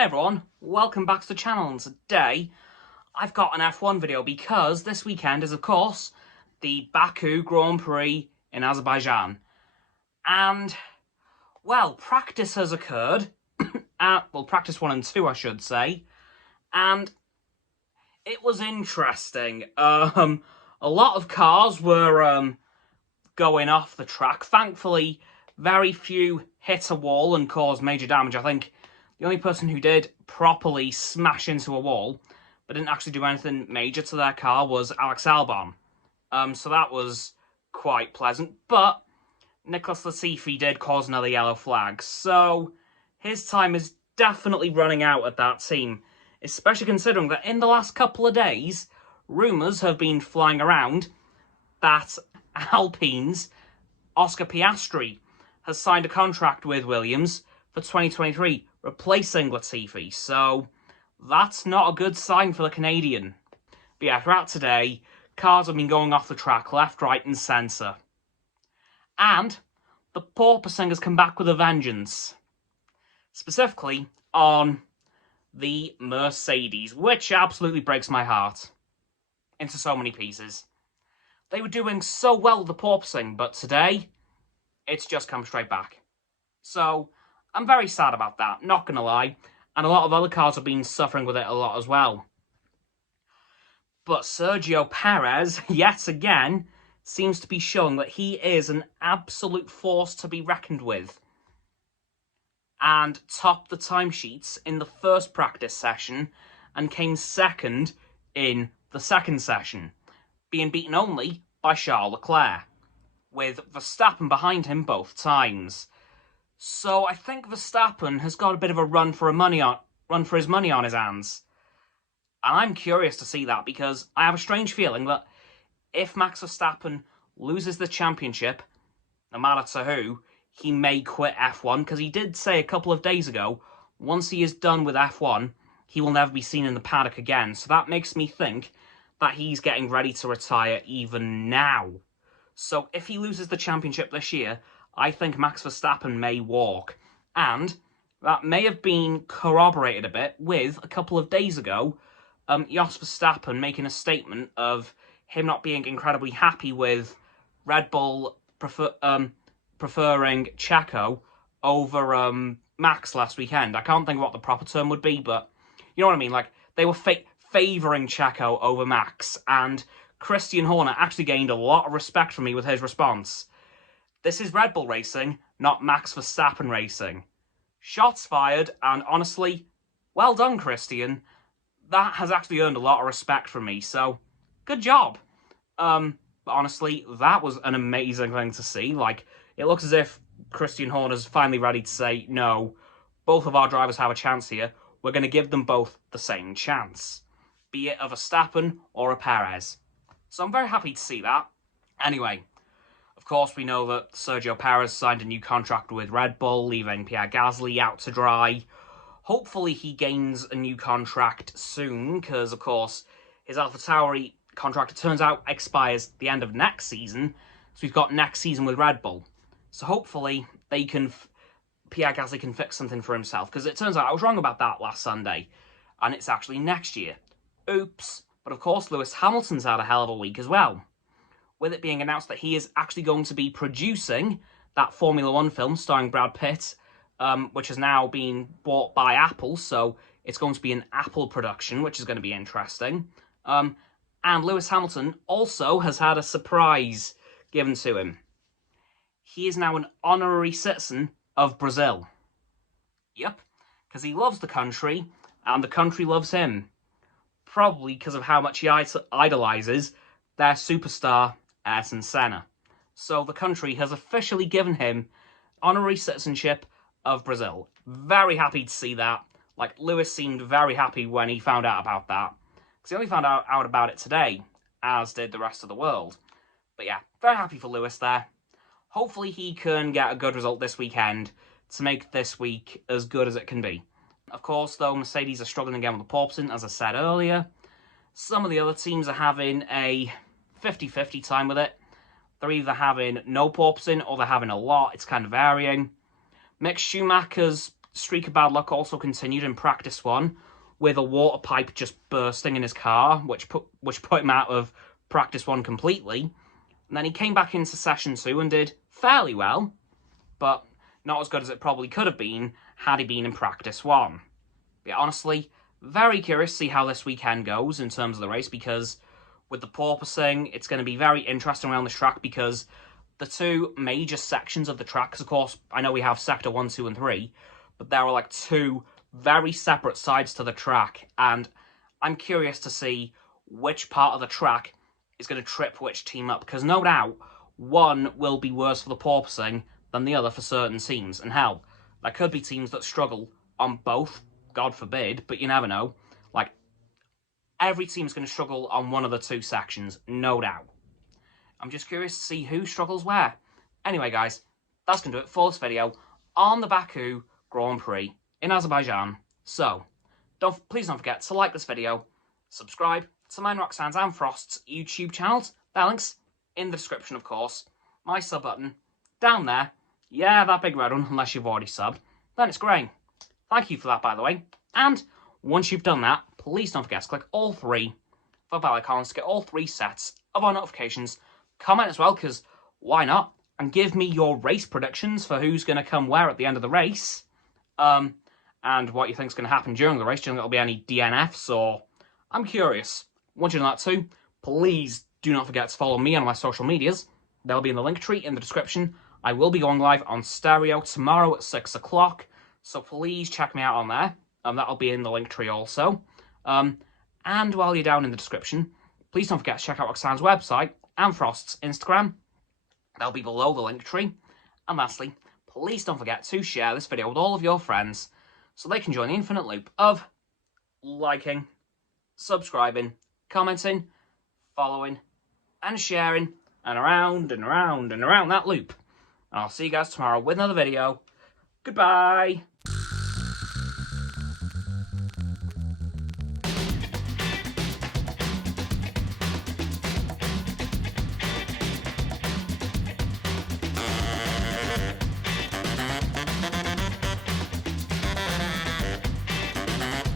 Hey everyone, welcome back to the channel, and today I've got an F1 video because this weekend is of course the Baku Grand Prix in Azerbaijan. And, well, practice has occurred, well, practice 1 and 2 I should say, and it was interesting. A lot of cars were going off the track. Thankfully, very few hit a wall and caused major damage. I think the only person who did properly smash into a wall, but didn't actually do anything major to their car, was Alex Albon. So that was quite pleasant. But Nicholas Latifi did cause another yellow flag. So his time is definitely running out at that team, especially considering that in the last couple of days, rumours have been flying around that Alpine's Oscar Piastri has signed a contract with Williams for 2023, replacing Latifi. So that's not a good sign for the Canadian. But yeah, throughout today, cars have been going off the track left, right and centre. And the porpoising has come back with a vengeance. Specifically on the Mercedes, which absolutely breaks my heart into so many pieces. They were doing so well with the porpoising, but today, it's just come straight back. So I'm very sad about that, not going to lie. And a lot of other cars have been suffering with it a lot as well. But Sergio Perez, yet again, seems to be showing that he is an absolute force to be reckoned with. And topped the timesheets in the first practice session and came second in the second session, being beaten only by Charles Leclerc, with Verstappen behind him both times. So I think Verstappen has got a bit of a run for his money on his hands. And I'm curious to see that, because I have a strange feeling that if Max Verstappen loses the championship, no matter to who, he may quit F1, because he did say a couple of days ago, once he is done with F1, he will never be seen in the paddock again. So that makes me think that he's getting ready to retire even now. So if he loses the championship this year, I think Max Verstappen may walk. And that may have been corroborated a bit with, a couple of days ago, Jos Verstappen making a statement of him not being incredibly happy with Red Bull preferring Checo over Max last weekend. I can't think of what the proper term would be, but you know what I mean? Like, they were favouring Checo over Max, and Christian Horner actually gained a lot of respect from me with his response. This is Red Bull racing, not Max Verstappen racing. Shots fired, and honestly, well done, Christian. That has actually earned a lot of respect from me, so good job. But honestly, that was an amazing thing to see. Like, it looks as if Christian Horner's finally ready to say, no, both of our drivers have a chance here. We're going to give them both the same chance, be it a Verstappen or a Perez. So I'm very happy to see that. Anyway, of course, we know that Sergio Perez signed a new contract with Red Bull, leaving Pierre Gasly out to dry. Hopefully he gains a new contract soon, because, of course, his AlphaTauri contract, it turns out, expires the end of next season. So we've got next season with Red Bull. So hopefully Pierre Gasly can fix something for himself, because it turns out I was wrong about that last Sunday, and it's actually next year. Oops. But, of course, Lewis Hamilton's had a hell of a week as well, with it being announced that he is actually going to be producing that Formula 1 film starring Brad Pitt, which has now been bought by Apple, so it's going to be an Apple production, which is going to be interesting. And Lewis Hamilton also has had a surprise given to him. He is now an honorary citizen of Brazil. Yep, because he loves the country, and the country loves him. Probably because of how much he idolises their superstar, Ayrton Senna. So the country has officially given him honorary citizenship of Brazil. Very happy to see that. Like, Lewis seemed very happy when he found out about that, because he only found out about it today, as did the rest of the world. But yeah, very happy for Lewis there. Hopefully he can get a good result this weekend to make this week as good as it can be. Of course, though, Mercedes are struggling again with the porpoising, as I said earlier. Some of the other teams are having a 50-50 time with it. They're either having no porpoising or they're having a lot. It's kind of varying. Mick Schumacher's streak of bad luck also continued in practice 1, with a water pipe just bursting in his car, which put him out of practice 1 completely. And then he came back into session 2 and did fairly well, but not as good as it probably could have been had he been in practice 1. But honestly, very curious to see how this weekend goes in terms of the race, because with the porpoising, it's going to be very interesting around this track, because the two major sections of the track, because of course, I know we have sector 1, 2, and 3, but there are like two very separate sides to the track, and I'm curious to see which part of the track is going to trip which team up, because no doubt one will be worse for the porpoising than the other for certain teams. And hell, there could be teams that struggle on both, God forbid, but you never know. Like, every team's going to struggle on one of the two sections, no doubt. I'm just curious to see who struggles where. Anyway, guys, that's going to do it for this video on the Baku Grand Prix in Azerbaijan. So, please don't forget to like this video, subscribe to mine, Roxanne's and Frost's YouTube channels. Their links in the description, of course. My sub button down there. Yeah, that big red one, unless you've already subbed. Then it's grey. Thank you for that, by the way. And once you've done that, please don't forget to click all three for bell icons to get all 3 sets of our notifications. Comment as well, because why not? And give me your race predictions for who's going to come where at the end of the race. And what you think is going to happen during the race. Do you think there'll be any DNFs, or... I'm curious. Once you've done that too, please do not forget to follow me on my social medias. They'll be in the link tree in the description. I will be going live on Stereo tomorrow at 6 o'clock, so please check me out on there. That'll be in the link tree also. And while you're down in the description, please don't forget to check out Roxanne's website and Frost's Instagram. They'll be below the link tree. And lastly, please don't forget to share this video with all of your friends so they can join the infinite loop of liking, subscribing, commenting, following, and sharing, and around and around and around that loop. And I'll see you guys tomorrow with another video. Goodbye!